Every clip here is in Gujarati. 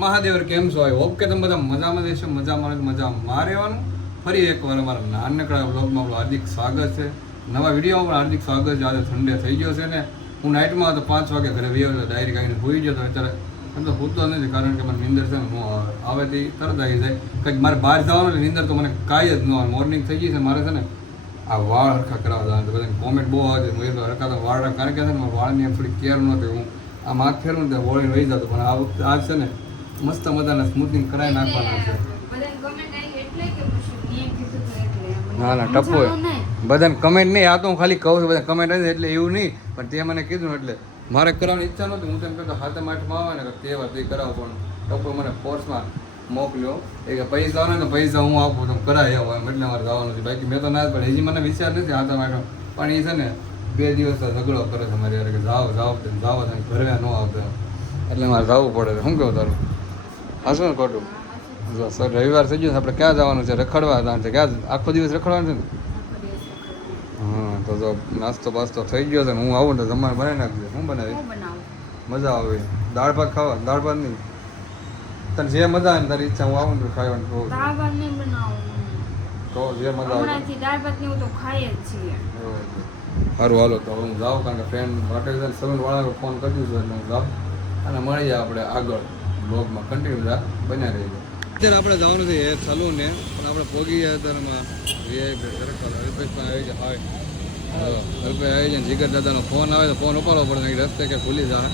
મહાદેવ કેમ છો? આઈ હોપ કે તમે બધા મજામાં રહેશો. મજામાં રહેવાનું. ફરી એકવાર અમારા નાનકડા વ્લોગમાં આપણું હાર્દિક સ્વાગત છે. નવા વિડીયોમાં પણ હાર્દિક સ્વાગત છે. આજે સન્ડે થઈ ગયો છે ને હું નાઇટમાં તો 5 વાગે ઘરે વહી આવ્યો. ડાયરી કાઢીને હોઈ ગયો તો અત્યારે એમ તો ભૂતો નથી, કારણ કે મને નીંદર છે ને હું આવેથી તરત આવી જાય. કંઈક મારે બહાર જવાનું એટલે નીંદર તો મને કાંઈ જ ન આવે. મોર્નિંગ થઈ ગઈ છે મારે છે ને આ વાળ હરખા કરાવવા જવાનું. બધાને કોમેન્ટ બહુ આવે છે હું એ તો હરખા તો વાળ, કારણ કે છે ને વાળની થોડી કેર નહોતી. હું આ માથ ફેરવું ને ત્યાં વળી વહી જતો, પણ આ વખતે આજ છે ને મસ્ત મજાના સ્મૂથિંગ કરાવી નાખવાના છે. ના ના ટપ્પુ બધાને કમેન્ટ નહીં, આ તો હું ખાલી કહું છું. બધા કમેન્ટ આવી એટલે એવું નહીં, પણ તે મને કીધું એટલે મારે કરવાની ઈચ્છા નહોતી. હું તેમ કહેતો હાથમાં આઠમાં આવે ને તે વાર તે કરાવો, પણ ટપ્પુ મને ફોર્સમાં મોકલ્યો. એ કે પૈસા આવે ને તો પૈસા હું આપું તો કરાવી આવો એમ, એટલે મારે જવાનું છે. બાકી મેં તો ના જ પડે. હજી મને વિચાર નથી હાથમાં આઠો, પણ એ છે ને 2 દિવસ ઝઘડો કરે છે મારી યાર કે જાઓ ઘરે ન આવતો, એટલે મારે જવું પડે છે. શું કહું તારું? હા શું ને ખોટું? જો સર રવિવાર થઈ ગયો, આપણે ક્યાં જવાનું છે? રખડવા જવાનું છે. ક્યાં આખો દિવસ રખડવાનું છે ને? હા તો જો નાસ્તો બાસ્તો થઈ ગયો છે ને હું આવું ને તો જમવાનું બનાવી નાખજો. શું બનાવી? મજા આવે દાળ ભાત ખાવા? દાળ ભાત નહીં, તને જે મજા આવે ને તારી ઈચ્છા, હું આવું ને તો ખાવાનું. તો જે મજા આવે સારું હાલો તો હું જાઉં, કારણ કે ફ્રેન્ડ માટે સલૂન વાળાને ફોન કરી દીધો એટલે હું જાઉં અને મળીએ આપણે આગળ બ્લોગમાં. કન્ટિન્યુ બન્યા રહી જાય. અત્યારે આપણે જવાનું છે હેર સલૂને, પણ આપણે પહોંચી ગયા અત્યારમાં વીઆઈપી સર્કલ. અલ્પેશ પણ આવી જાય. હાય અલ્પેશ આવી જાય. જીગર દાદાનો ફોન આવે તો ફોન ઉપાડવો પડે, રસ્તે કે ભૂલી જાય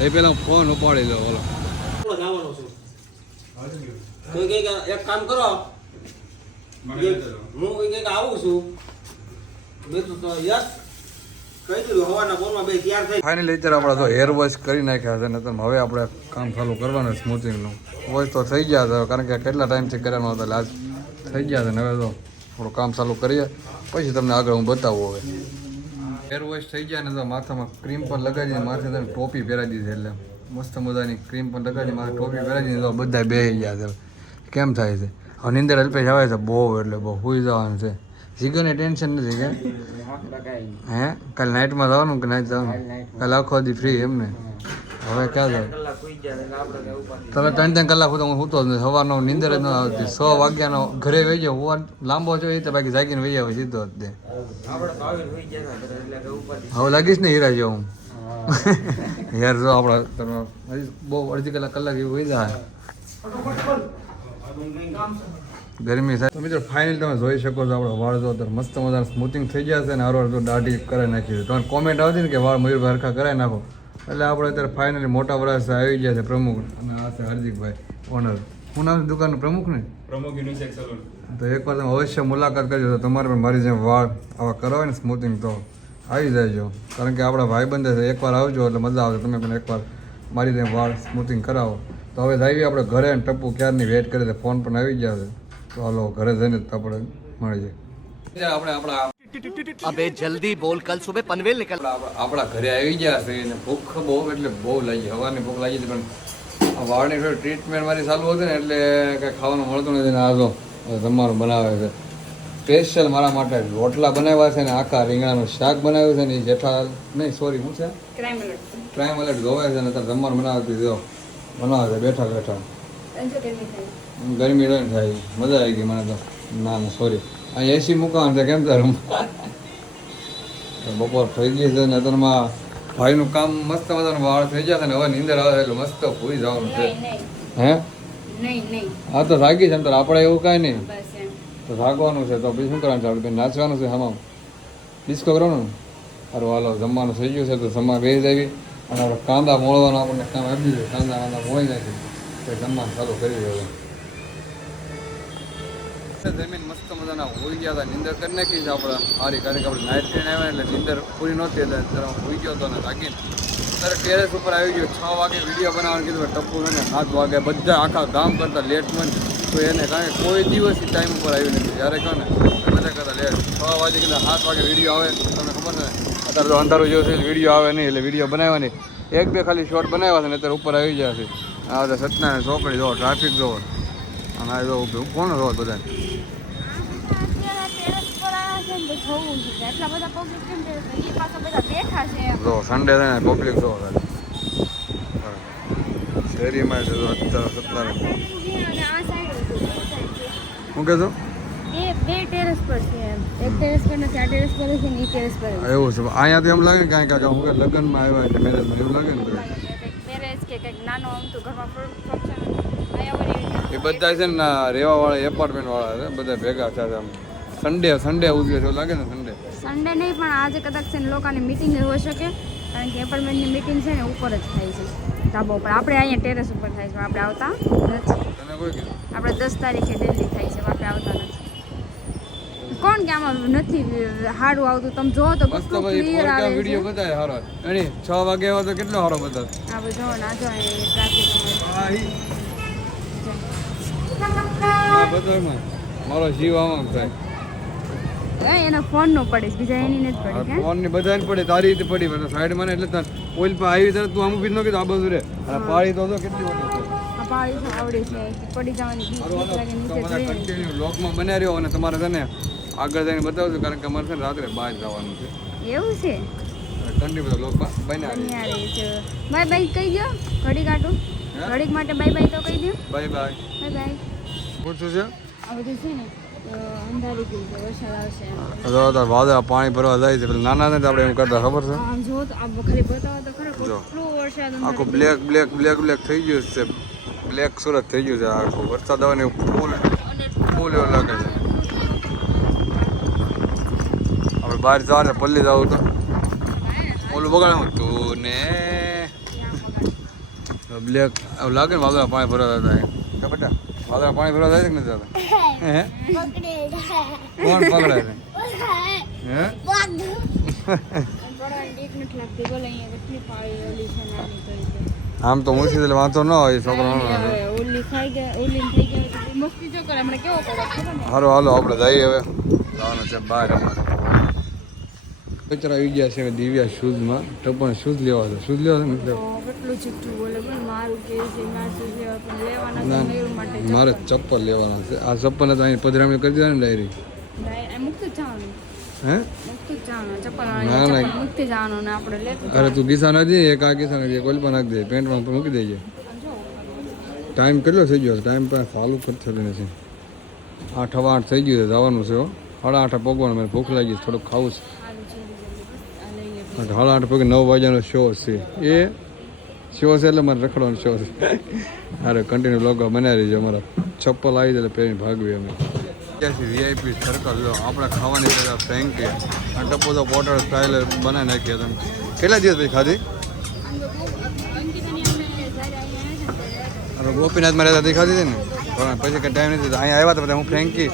એ પહેલાં ફોન ઉપાડી લો. બોલો એક કામ કરો, હું આવું છું. ફાઇનલી અત્યારે આપણે તો હેર વોશ કરી નાખ્યા છે ને હવે આપણે કામ ચાલુ કરવાનું સ્મૂથિંગનું. વોશ તો થઈ ગયા છે, કારણ કે કેટલા ટાઈમથી કર્યા નહોતા એટલે આજ થઈ ગયા છે ને હવે તો થોડું કામ ચાલુ કરીએ, પછી તમને આગળ હું બતાવું. હવે હેર વોશ થઈ ગયા ને તો માથામાં ક્રીમ પણ લગાવી દીધી, માથે તમે ટોપી પહેરાવી દીધી, એટલે મસ્ત મજાની ક્રીમ પણ લગાવી માથે ટોપી પહેરાવી દીધી. તો બધા બેસી ગયા છે. કેમ થાય છે હવે? નીંદર અલ્પેશ આવે છે બહુ, એટલે બહુ સુઈ જવાનું છે. જીગરને ટેન્શન નથી કે હે કાલે નાઇટમાં જવાનું કે નાઇટ જવાનું? કાલે આખો દી ફ્રી એમને? હવે ક્યાં જાય? તમે 3 કલાક સુધી હું સૂતો જ નથી. સવારનો નીંદર જ ન આવતી. 6 વાગ્યાનો ઘરે વહી જાવ. હોવા લાંબો જોઈએ તો બાકી જાગીને વહી આવે સીધો જ દે. હવે લાગીશ ને હીરા જેવું યાર. જો આપણે બહુ અડધી કલાક એવું વહી જાય. ગરમી થાય તો મિત્રો ફાઇનલ તમે જોઈ શકો છો આપણે વાળ જો અત્યારે મસ્ત મજાના સ્મૂથિંગ થઈ ગયા છે ને હરવાર તો દાઢી કરાવી નાખી છે. તમને કોમેન્ટ આવતી ને કે વાળ મયુરભાઈ હરખા કરાવી નાખો, એટલે આપણે અત્યારે ફાઇનલી મોટા વરસ આવી ગયા છે પ્રમુખ, અને આ છે હાર્દિકભાઈ ઓનર. શું નામ છે દુકાનનું? પ્રમુખ ને? પ્રમુખ યુનિસેક્સ સલૂન. તો એકવાર તમે અવશ્ય મુલાકાત કરજો. તો તમારે પણ મારી જેમ વાળ આવા કરાવે ને સ્મૂથિંગ તો આવી જાયજો, કારણ કે આપણા ભાઈબંધ છે. એકવાર આવજો એટલે મજા આવશે. તમે પણ એકવાર મારી જેમ વાળ સ્મૂથિંગ કરાવો. તો હવે જઈએ આપણે ઘરે, અને ટપ્પુ ક્યારની વેઇટ કરે છે, ફોન પણ આવી ગયા છે. તો હાલો ઘરે જઈને આપણે મળીએ. આપણે अबे जल्दी बोल, कल सुबह पनवेल निकल. આપણા ઘરે આવી ગયા છે અને ભૂખ બહુ એટલે બહુ લાગી. હવાની ભૂખ લાગી હતી, પણ વાળની થોડી ટ્રીટમેન્ટ મારી ચાલુ હતી ને એટલે કંઈ ખાવાનું મળતું નથી. ને આ જો જમવાનું બનાવે છે સ્પેશિયલ મારા માટે. રોટલા બનાવ્યા છે ને આખા રીંગણાનું શાક બનાવ્યું છે ને એ જેઠાલ નહીં સોરી શું છે ક્રાઇમ એલર્ટ જોવે છે ને અત્યારે જમવાનું બનાવતી જો બનાવે છે બેઠા ગરમી રહી થાય. મજા આવી ગઈ મને તો. ના ના સોરી અહીં એસી મૂકવાનું છે. કેમ તારું? બપોર થઈ ગઈ છે ને અત્યારમાં ભાઈનું કામ મસ્ત મજાનું વાળ થઈ ગયા છે ને હવે નીંદર આવે એટલે મસ્ત ભૂઈ જવાનું છે. હે હા તો જાગી છે એમ તો આપણે એવું કાંઈ નહીં તો જાગવાનું છે. તો પછી શું કરવાનું છે આપણે? નાચવાનું છે હમામ ડિસ્કો કરવાનું. સારું હાલો જમવાનું થઈ ગયું છે તો જમવા બેસી જાવી, અને આપણે કાંદા મોળવાનું આપણને કામ આપી દીધું. કાંદા મોળી નાખી તો જમવાનું ચાલુ કરી દેવું. જમીન મસ્ત મજાના હોઈ ગયા હતા. નીંદર કરી નાખી છે આપણે સારી, કારણ કે આપણે નાઇટ ટ્રેન આવ્યા એટલે નીંદર પૂરી નહોતી એટલે ત્યારે હોઈ ગયો હતો ને લાગીને ત્યારે ટેરેસ ઉપર આવી ગયો. 6 વાગે વિડીયો બનાવવાનું કીધું. ટપ્પુ ને 7 વાગે બધા આખા ગામ કરતા લેટમાં તો એને કારણ કે કોઈ દિવસ ટાઈમ ઉપર આવી નથી. જ્યારે કહો ને બધા કરતા લેટ 6 વાગે કીધા 7 વાગે વિડીયો આવે. તમને ખબર છે અત્યારે તો અંધારું જેવું છે વિડીયો આવે નહીં, એટલે વિડીયો બનાવવાની 1-2 ખાલી શોર્ટ બનાવ્યા છે ને અત્યારે ઉપર આવી ગયા છે. આ બધા સત્યનારાયણ ચોકડી જોવો, ટ્રાફિક જોવો, અને આ જો કોણ જોવો બધા જો સન્ડે છે ને પબ્લિક જો શેરીમાં તારા સપના અને આ સાઈડ હું કહેતો એ બે ટેરેસ પર છે એમ. એક ટેરેસ પર નથી, આ ટેરેસ પર છે ને ઈ ટેરેસ પર છે. એવું છે અહીંયાથી એમ લાગે ને કાંઈ કાંઈ હું કે લગ્નમાં આવ્યા એટલે મેરેજમાં એવું લાગે ને બધું. મેરેજ કે કંઈક નાનો આમ તો ઘરમાં ફંક્શન અહીંયા વળી એ બધા છે ને રહેવા વાળા એપાર્ટમેન્ટ વાળા છે બધા ભેગા થયા આમ સન્ડે ઉજવે છે એવું લાગે ને સન્ડે. સન્ડે નહીં પણ આજે કદાચ છે ને લોકોની મિટિંગ હોઈ શકે, કારણ કે એપાર્ટમેન્ટની મિટિંગ છે ને ઉપર જ થાય છે ધાબા ઉપર. આપણે અહીંયા ટેરેસ ઉપર થાય છે, આપણે આવતા નથી. તને કોઈ કીધું? આપણે 10 તારીખે દિલ્હી થાય છે, આપણે આવતા નથી. કોણ કે આમાં નથી સારું આવતું, તમે જોવો તો મસ્ત કેટલું ભાઈ ક્લિયર આવે છે. વિડીયો બતાવે સારો એની 6 વાગે આવ્યો તો કેટલો સારો બતાવે. આ બધો ના જો ટ્રાફિક બધો એમાં મારો જીવ આમ થાય. એના ફોન નો પડીશ, બીજા એની નથી પડી કે ફોન ની બધાને પડે તારી રીતે પડી મને સાઈડ માં એટલે તને ઓઇલ પર આવી તરત તું આમ ઉભી ન કીધું આ બાજુ રે અને પાડી તો કેટલી વડે છે. આ પાડી છે આવડી છે, પડી જવાની બીક લાગે નીચે જોઈએ. કન્ટિન્યુ લોકમાં બન્યા રહ્યો અને તમારે તને આગળ જઈને બતાવજો કારણ કે અમારે છે ને રાત્રે બહાર જવાનું છે. એવું છે કન્ટિન્યુ લોકમાં બન્યા રહ્યો. અહીંયા રહે છે. બાય બાય કહી દો, ઘડી કાઢું ઘડીક માટે બાય બાય તો કહી દો. Bye bye. Bye bye. પૂછું છે આ બધું છે ને અંધારી ગયું છે, વરસાદ આવશે. વાદળા પાણી ભરવા જાય છે પેલા નાના હતા આપણે એમ કરતા ખબર છે આમ જો તો આ ખાલી બતાવો તો ખરો જો. કેટલો વરસાદ આખું બ્લેક થઈ ગયું છે બ્લેક સુરત થઈ ગયું છે આખું વરસાદ આવે ને ફૂલ એવું લાગે છે. આપણે બહાર જવા પલ્લી જવું તો ઓલું બગાડ્યું તું ને બ્લેક એવું લાગે ને વાદળા પાણી ભરવા હતા કે બેટા વાદળા પાણી ભરવા જાય કે નથી જતા હે કોણ પકડે છે હે આમ તો મુશ્કેલ વાંધો ન હોય છોકરો હાલો આપણે જઈએ હવે જવાનું છે બહાર અમારે કચરા આવી ગયા છે દિવ્યા શૂઝમાં ટપણ શૂઝ લેવા છે શૂઝ લેવા છે ને મારે ચપ્પલ લેવાના છે આ ચપ્પલ તો અહીં પધરામણી કરી દીધા ને ડાયરી હે અરે તું ગીસા નાખી એક આ ગીસા નાખી કોઈ પણ નાખી દે પેન્ટમાં મૂકી દેજે. ટાઈમ કેટલો થઈ ગયો છે ટાઈમ પણ ફોલો કરતો નથી 8:08 થઈ ગયું છે જવાનું છે 8:30 પગવાનું મને ભૂખ લાગી છે થોડુંક ખાવું છે 8:30 પગે 9 વાગ્યાનો શો છે એ શો છે એટલે મારે રખડવાનો શો છે. અરે કન્ટિન્યુ લોકો બનાવી રહીજો અમારા ચપ્પલ આવી જાય પહેરીને ભાગવી અમે વીઆઈપી સર્કલ લો આપણે ખાવાની પહેલાં ફ્રેન્કી અને ટપ્પો તો પોટર સ્ટાઇલ બનાવી નાખીએ તમે કેટલા દિવસ પછી ખાધી આપણે ગોપીનાથમાં રહેતા તે ખાધી હતી ને પણ પછી કંઈ ટાઈમ નથી અહીંયા આવ્યા હતા બધા હું ફ્રેન્કી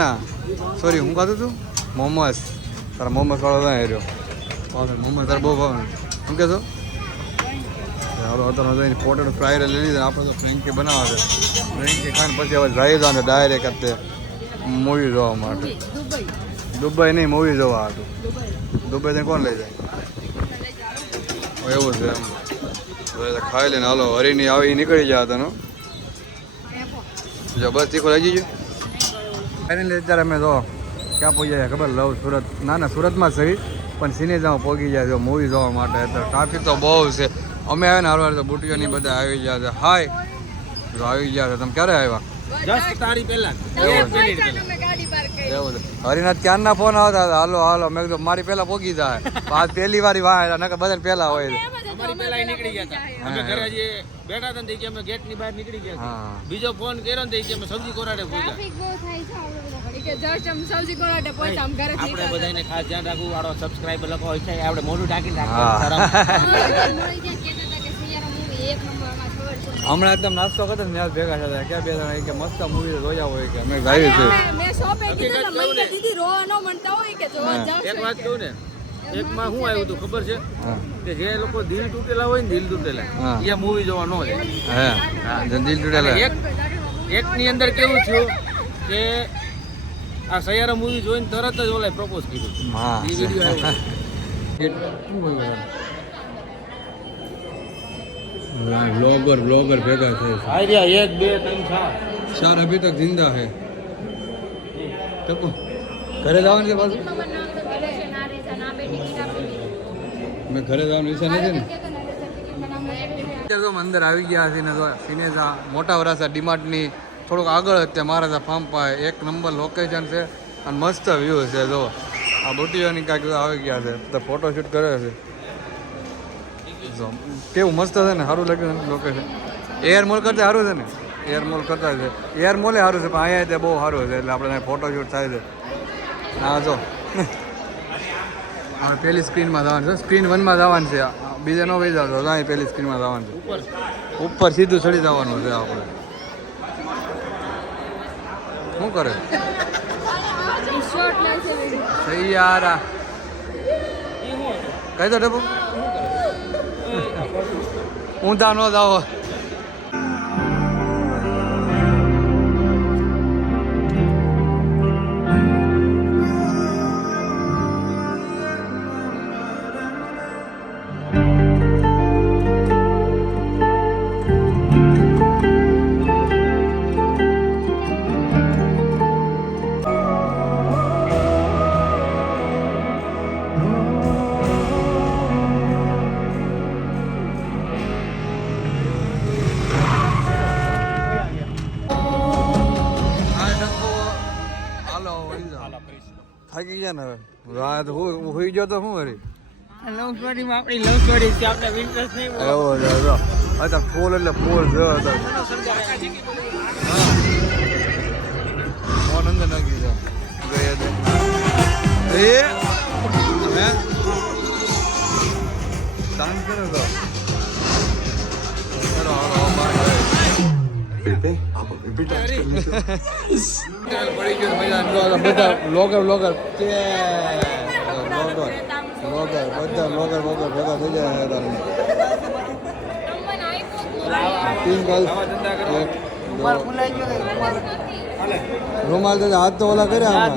ના સોરી હું ખાધું હતું મોમોસ તારા મોમોસ વાળો ત્યાં રહ્યો મોમોસ તારા બહુ ભાવ શું કહેશો હાલો અત્યારે જઈને પોટેટો ફ્રાય લઈ લીધા આપણે તો ફ્રેન્કી બનાવવા છે ફ્રેન્કી ખાઈને પછી હવે જઈ જવાનું ડાયરેક્ટ અત્યારે મૂવી જોવા માટે દુબઈ નહીં મૂવી જોવા હતું દુબઈ કોણ લઈ જાય એવું છે એમ ખાઈ લઈને હાલો હરીની આવી નીકળી ગયા હતા જો બસ તીખો લઈ જજો ફાઇનલી અત્યારે અમે તો ક્યાં પહોંચી જાય ખબર લવ સુરત ના સુરતમાં સહી પણ સિનેમામાં પહોંચી જાય છે મૂવી જોવા માટે અત્યારે ટ્રાફિક તો બહુ છે અમે આવ્યા ને હારવાર તો બુટીઓની બધા આવી ગયા છે હાય જો આવી ગયા છે તમે ક્યારે આવ્યા જસ્ટ તારી પહેલા એવું છે હરિનાથ ક્યારના ફોન આવતા હતા હાલો મેં કીધું મારી પહેલા પોગી જાય આ પહેલી વારી વાહ નકર બધા પહેલા હોય અમારી પહેલા નીકળી ગયા હતા અમે ઘરે જે બેઠા હતા ને કે અમે ગેટ ની બહાર નીકળી ગયા હતા બીજો ફોન કર્યો ને કે અમે સબ્જી કોરાડે પહોંચ્યા આપણે બધાને ખાસ ધ્યાન રાખવું વાળો સબસ્ક્રાઇબર લખો હોય છે આપણે મોઢું ઢાંકીને હમણાં એકદમ નાસ્તો કરતો ને ત્યાં ભેગા થતા ક્યાં બે જણા કે મસ્ત મૂવી જોયા હોય કે અમે ગાવી છે એક વાત કહું ને એકમાં શું આવ્યું હતું ખબર છે કે જે લોકો દિલ તૂટેલા હોય ને દિલ તૂટેલા એ મૂવી જોવા ન જાય દિલ તૂટેલા એક ની અંદર કેવું થયું કે આ સૈયારા મૂવી જોઈને તરત જ ઓલા પ્રપોઝ કીધું એ વિડીયો ब्लॉगर भेगा थे આવ્યા 1 2 3 4 अभी तक जिंदा है तब घरे जवान के पास मैं घरे जवान ऐसा नहीं थे અત્યારે તો અમે અંદર આવી ગયા છીએ ને તો સિનેજા મોટા વરાસા ડીમાર્ટની થોડુંક આગળ જ ત્યાં મહારાજા ફાર્મ પાસે એક નંબર લોકેશન છે અને મસ્ત વ્યૂ છે. જો આ બોટીઓની કાંઈક આવી ગયા છે તો ફોટોશૂટ કરે છે. જો કેવું મસ્ત છે ને, સારું લાગ્યું છે લોકેશન. એર મોલ કરતાં સારું છે ને, એર મોલ કરતાં છે. એર મોલે સારું છે પણ અહીંયા તે બહુ સારું છે એટલે આપણે ફોટોશૂટ થાય છે. હા જો હવે પહેલી સ્ક્રીનમાં જવાનું છે, સ્ક્રીન 1માં જવાનું છે, બીજે ન વહી જવાનું. અહીં પહેલી સ્ક્રીનમાં જવાનું છે, ઉપર સીધું ચડી જવાનું છે આપણે. શું કરે સૈયારા કઈ તો ડબ્બો ઊંધા ન જાઓ. થાકી ગયા ને હવે રાત હોઈ ગયો તો શું હરી લવ સ્ટોરીમાં આપણી લવ સ્ટોરી છે, આપણે ઇન્ટરેસ્ટ નહીં. એવો છે જો અત્યારે ફૂલ એટલે ફૂલ જો ફોન અંદર નાખી દો ગયા એ હે ડાન્સ કરે તો પડી ગયું બધા બ્લોગર બધા બ્લોગર ભેગા થઈ જાય. રૂમાલ તો હાથ તો ઓલા કર્યા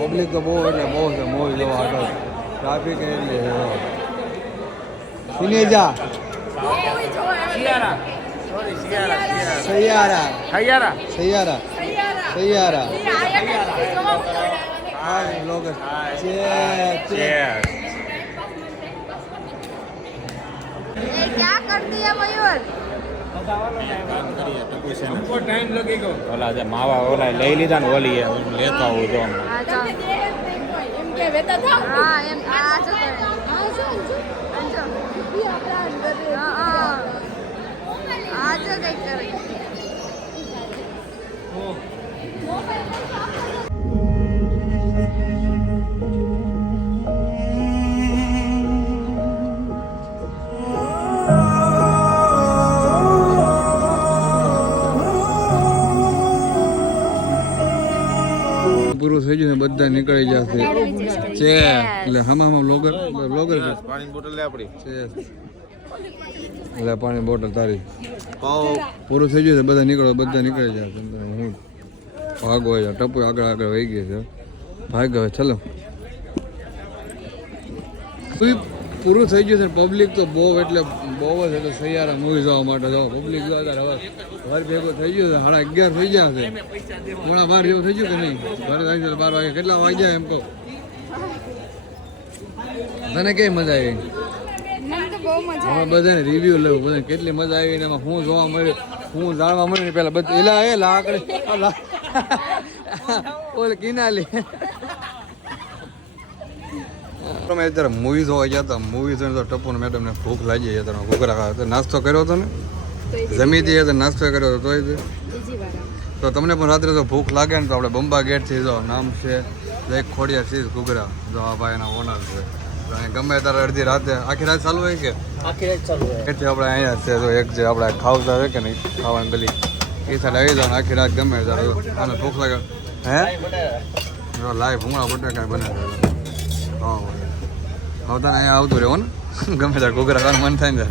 પબ્લિક તો બહુ એટલે બહુ છે. મોજ લો આટો ટ્રાફિક એટલી છે. સિનેજા સૈયારા સૈયારા સૈયારા હાય લોકો क्या कर दिया मयूर? ટાઈમ લગી ગયો. ઓલા જે માવા ઓલા લઈ લીધા ને ઓલી લેતો આવું જો હા એમ આ જો આજે કઈ કરે પૂરું થઈ ગયું ને બધા નીકળી જશે છે એટલે હમણાં બ્લોગર પાણી બોટલ લે આપણી છે એટલે પાણી બોટલ તારી પૂરું થઈ ગયું છે બધા નીકળી જશે. હું ભાગો ટપુ આગળ વહી ગઈ છે ભાગ હવે ચલો પૂરું થઈ ગયું છે. પબ્લિક તો બહુ એટલે બહુ જ એટલે સૈયારા મૂવી જોવા માટે જાઓ પબ્લિક હવે ઘર ભેગો થઈ ગયું છે. 11:30 થઈ ગયા છે, 12:30 જેવું થઈ ગયું કે નહીં? ઘરે આવી છે 12 વાગે. કેટલા વાગ્યા એમ કહો તને કેવી મજા આવી? હવે બધાને રિવ્યુ લેવું બધાને કેટલી મજા આવી ને એમાં શું જોવા મળ્યું શું જાણવા મળ્યું ને પેલા બધા એલા એ લાકડી ઓલે કિનાલી અમે અત્યારે મૂવી જોવા ગયા હતા. મૂવી જોઈને તો ટપ્પુ ને મેડમને ભૂખ લાગી ગયા હતા. ઘૂઘરા ખાવા નાસ્તો કર્યો હતો ને જમી દઈએ તો નાસ્તો કર્યો હતો તોય તો તમને પણ રાત્રે તો ભૂખ લાગે ને તો આપણે બંબા ગેટથી જો નામ છે જય ખોડિયા ચીઝ ઘૂઘરા જો આ ભાઈ એના ઓનર છે. ગમે ત્યારે અડધી રાતે આખી રાત ચાલુ હોય કે આખી રાત ચાલુ હોય એટલે આપણે અહીંયા છે તો એક જે આપણે ખાવતા હોય કે નહીં ખાવાની પેલી એ સાઈડ આવી જાવ આખી રાત ગમે ત્યારે આને ભૂખ લાગે હે જો લાઈવ ભૂંગળા બટાકા બને હા હવે તને અહીંયા આવતું રહેવું ને ગમે ત્યારે ઘૂઘરા ખાવાનું મન થાય ને